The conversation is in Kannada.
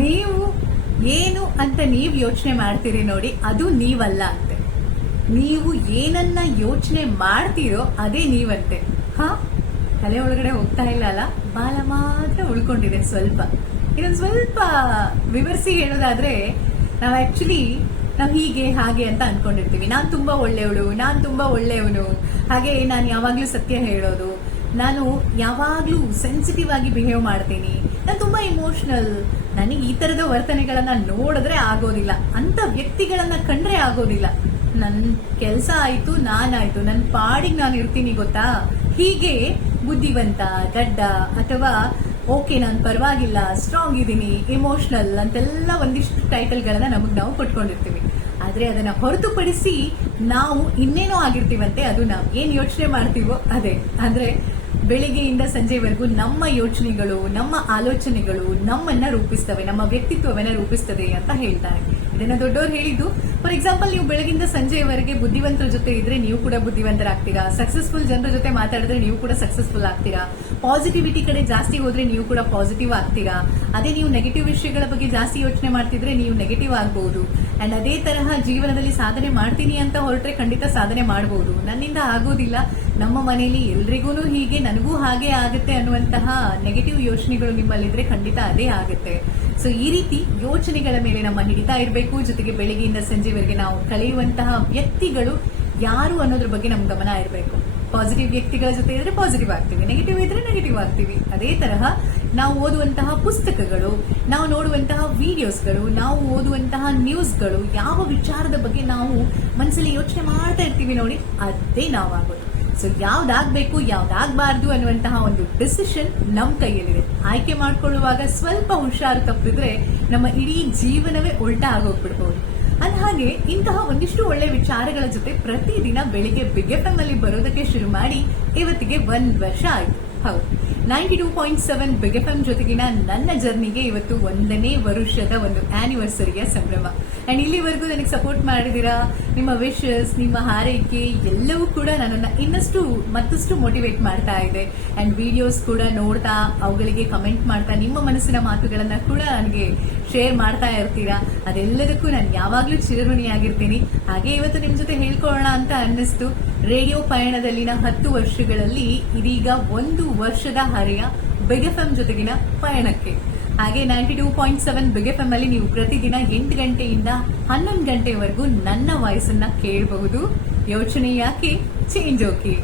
ನೀವು ಏನು ಅಂತ ನೀವು ಯೋಚನೆ ಮಾಡ್ತೀರಿ ನೋಡಿ, ಅದು ನೀವಲ್ಲ ಅಂತೆ. ನೀವು ಏನನ್ನ ಯೋಚನೆ ಮಾಡ್ತೀರೋ ಅದೇ ನೀವಂತೆ. ತಲೆ ಒಳಗಡೆ ಹೋಗ್ತಾ ಇಲ್ಲ ಅಲ್ಲ, ಬಾಲ ಮಾತ್ರ ಉಳ್ಕೊಂಡಿದೆ ಸ್ವಲ್ಪ. ಇದೊಂದು ಸ್ವಲ್ಪ ವಿವರಿಸಿ ಹೇಳೋದಾದ್ರೆ, ನಾವು ಹೀಗೆ ಹಾಗೆ ಅಂತ ಅನ್ಕೊಂಡಿರ್ತೀವಿ. ನಾನ್ ತುಂಬಾ ಒಳ್ಳೆಯವನು, ಹಾಗೆ ನಾನು ಯಾವಾಗ್ಲೂ ಸತ್ಯ ಹೇಳೋದು, ನಾನು ಯಾವಾಗ್ಲೂ ಸೆನ್ಸಿಟಿವ್ ಆಗಿ ಬಿಹೇವ್ ಮಾಡ್ತೀನಿ, ನಾನು ತುಂಬಾ ಇಮೋಷನಲ್, ನನಗೆ ಈ ತರದ ವರ್ತನೆಗಳನ್ನ ನೋಡಿದ್ರೆ ಆಗೋದಿಲ್ಲ, ಅಂತ ವ್ಯಕ್ತಿಗಳನ್ನ ಕಂಡ್ರೆ ಆಗೋದಿಲ್ಲ, ನನ್ ಕೆಲಸ ಆಯ್ತು, ನಾನಾಯ್ತು, ನನ್ ಪಾಡಿಗೆ ನಾನು ಇರ್ತೀನಿ ಗೊತ್ತಾ, ಹೀಗೆ ಬುದ್ಧಿವಂತ, ಗಡ್ಡ, ಅಥವಾ ಓಕೆ ನಾನು ಪರವಾಗಿಲ್ಲ, ಸ್ಟ್ರಾಂಗ್ ಇದೀನಿ, ಇಮೋಷನಲ್ ಅಂತೆಲ್ಲ ಒಂದಿಷ್ಟು ಟೈಟಲ್ಗಳನ್ನ ನಾವು ಕೊಟ್ಕೊಂಡಿರ್ತೀವಿ. ಆದ್ರೆ ಅದನ್ನ ಹೊರತುಪಡಿಸಿ ನಾವು ಇನ್ನೇನೋ ಆಗಿರ್ತೀವಂತೆ. ಅದು ನಾವು ಏನ್ ಯೋಚನೆ ಮಾಡ್ತೀವೋ ಅದೇ. ಅಂದ್ರೆ ಬೆಳಿಗ್ಗೆಯಿಂದ ಸಂಜೆವರೆಗೂ ನಮ್ಮ ಯೋಚನೆಗಳು, ನಮ್ಮ ಆಲೋಚನೆಗಳು ನಮ್ಮನ್ನ ರೂಪಿಸ್ತವೆ, ನಮ್ಮ ವ್ಯಕ್ತಿತ್ವವನ್ನ ರೂಪಿಸ್ತದೆ ಅಂತ ಹೇಳ್ತಾರೆ. ಇದನ್ನ ದೊಡ್ಡವರು ಹೇಳಿದ್ದು. ಫಾರ್ ಎಕ್ಸಾಂಪಲ್, ನೀವು ಬೆಳಗಿಂದ ಸಂಜೆಯವರೆಗೆ ಬುದ್ಧಿವಂತರ ಜೊತೆ ಇದ್ರೆ ನೀವು ಕೂಡ ಬುದ್ಧಿವಂತರಾಗ್ತೀರಾ, ಸಕ್ಸಸ್ಫುಲ್ ಜನರ ಜೊತೆ ಮಾತಾಡಿದ್ರೆ ನೀವು ಕೂಡ ಸಕ್ಸಸ್ಫುಲ್ ಆಗ್ತೀರಾ, ಪಾಸಿಟಿವಿಟಿ ಕಡೆ ಜಾಸ್ತಿ ಹೋದ್ರೆ ನೀವು ಕೂಡ ಪಾಸಿಟಿವ್ ಆಗ್ತೀರಾ. ಅದೇ ನೀವು ನೆಗೆಟಿವ್ ವಿಷಯಗಳ ಬಗ್ಗೆ ಜಾಸ್ತಿ ಯೋಚನೆ ಮಾಡ್ತಿದ್ರೆ ನೀವು ನೆಗೆಟಿವ್ ಆಗಬಹುದು. ಅಂಡ್ ಅದೇ ತರಹ ಜೀವನದಲ್ಲಿ ಸಾಧನೆ ಮಾಡ್ತೀನಿ ಅಂತ ಹೊರಟ್ರೆ ಖಂಡಿತ ಸಾಧನೆ ಮಾಡಬಹುದು. ನನ್ನಿಂದ ಆಗೋದಿಲ್ಲ, ನಮ್ಮ ಮನೆಯಲ್ಲಿ ಎಲ್ರಿಗೂ ಹೀಗೆ, ನನಗೂ ಹಾಗೆ ಆಗುತ್ತೆ ಅನ್ನುವಂತಹ ನೆಗೆಟಿವ್ ಯೋಚನೆಗಳು ನಿಮ್ಮಲ್ಲಿದ್ರೆ ಖಂಡಿತ ಅದೇ ಆಗುತ್ತೆ. ಸೊ ಈ ರೀತಿ ಯೋಚನೆಗಳ ಮೇಲೆ ನಮ್ಮ ಹಿಡಿತಾ ಇರಬೇಕು. ಜೊತೆಗೆ ಬೆಳಿಗ್ಗೆಯಿಂದ ಸಂಜೆವರೆಗೆ ನಾವು ಕಳೆಯುವಂತಹ ವ್ಯಕ್ತಿಗಳು ಯಾರು ಅನ್ನೋದ್ರ ಬಗ್ಗೆ ನಮ್ ಗಮನ ಇರಬೇಕು. ಪಾಸಿಟಿವ್ ವ್ಯಕ್ತಿಗಳ ಜೊತೆ ಇದ್ರೆ ಪಾಸಿಟಿವ್ ಆಗ್ತೀವಿ, ನೆಗೆಟಿವ್ ಇದ್ರೆ ನೆಗೆಟಿವ್ ಆಗ್ತೀವಿ. ಅದೇ ತರಹ ನಾವು ಓದುವಂತಹ ಪುಸ್ತಕಗಳು, ನಾವು ನೋಡುವಂತಹ ವಿಡಿಯೋಸ್ಗಳು, ನಾವು ಓದುವಂತಹ ನ್ಯೂಸ್ಗಳು, ಯಾವ ವಿಚಾರದ ಬಗ್ಗೆ ನಾವು ಮನಸ್ಸಲ್ಲಿ ಯೋಚನೆ ಮಾಡ್ತಾ ಇರ್ತೀವಿ ನೋಡಿ, ಅದೇ ನಾವಾಗೋದು. ಸೊ ಯಾವ್ದಾಗ್ಬೇಕು, ಯಾವ್ದಾಗಬಾರ್ದು ಅನ್ನುವಂತಹ ಒಂದು ಡಿಸಿಷನ್ ನಮ್ ಕೈಯಲ್ಲಿದೆ. ಆಯ್ಕೆ ಮಾಡ್ಕೊಳ್ಳುವಾಗ ಸ್ವಲ್ಪ ಹುಷಾರು ತಪ್ಪಿದ್ರೆ ನಮ್ಮ ಇಡೀ ಜೀವನವೇ ಉಲ್ಟಾ ಆಗೋಗ್ಬಿಡ್ಬಹುದು. ಹಾಗೆ ಇಂತಹ ಒಂದಿಷ್ಟು ಒಳ್ಳೆ ವಿಚಾರಗಳ ಜೊತೆ ಪ್ರತಿದಿನ ಬೆಳಿಗ್ಗೆ ಬಿಗ್ ಎಫ್ ಎಂ ಅಲ್ಲಿ ಬರೋದಕ್ಕೆ ಶುರು ಮಾಡಿ ಇವತ್ತಿಗೆ 1 ವರ್ಷ ಆಯ್ತು. ಹೌದು, 92.7 ಬಿಗ್ ಎಫ್ ಎಂ ಜೊತೆಗಿನ ನನ್ನ ಜರ್ನಿಗೆ ಇವತ್ತು 1ನೇ ವರ್ಷದ ಒಂದು ಆನಿವರ್ಸರಿಯ ಸಂಭ್ರಮ. ಅಂಡ್ ಇಲ್ಲಿವರೆಗೂ ನನಗೆ ಸಪೋರ್ಟ್ ಮಾಡಿದಿರಾ, ನಿಮ್ಮ ವಿಶಸ್, ನಿಮ್ಮ ಹಾರೈಕೆ ಎಲ್ಲವೂ ಕೂಡ ನನ್ನನ್ನ ಇನ್ನಷ್ಟು ಮತ್ತಷ್ಟು ಮೋಟಿವೇಟ್ ಮಾಡ್ತಾ ಇದೆ. ಅಂಡ್ ವಿಡಿಯೋಸ್ ಕೂಡ ನೋಡ್ತಾ, ಅವುಗಳಿಗೆ ಕಮೆಂಟ್ ಮಾಡ್ತಾ, ನಿಮ್ಮ ಮನಸ್ಸಿನ ಮಾತುಗಳನ್ನ ಕೂಡ ನನಗೆ ಶೇರ್ ಮಾಡ್ತಾ ಇರ್ತೀರಾ. ಅದೆಲ್ಲದಕ್ಕೂ ನಾನು ಯಾವಾಗ್ಲೂ ಚಿರಋಣಿಯಾಗಿರ್ತೀನಿ. ಹಾಗೆ ಇವತ್ತು ನಿಮ್ ಜೊತೆ ಹೇಳ್ಕೊಳ್ಳೋಣ ಅಂತ ಅನ್ನಿಸ್ತು. ರೇಡಿಯೋ ಪಯಣದಲ್ಲಿನ 10 ವರ್ಷಗಳಲ್ಲಿ ಇದೀಗ 1 ವರ್ಷದ ಹರೆಯ ಬಿಗ್ ಎಫ್ ಎಂ ಜೊತೆಗಿನ ಪಯಣಕ್ಕೆ. ಹಾಗೆ 92.7 ಬಿಗ್ ಎಫ್ ಎಂ ಅಲ್ಲಿ ನೀವು ಪ್ರತಿದಿನ 8 ಗಂಟೆಯಿಂದ 11 ಗಂಟೆವರೆಗೂ ನನ್ನ ವಾಯ್ಸನ್ನ ಕೇಳಬಹುದು. ಯೋಚನೆ ಯಾಕೆ, ಚೇಂಜ್ ಓಕೆ.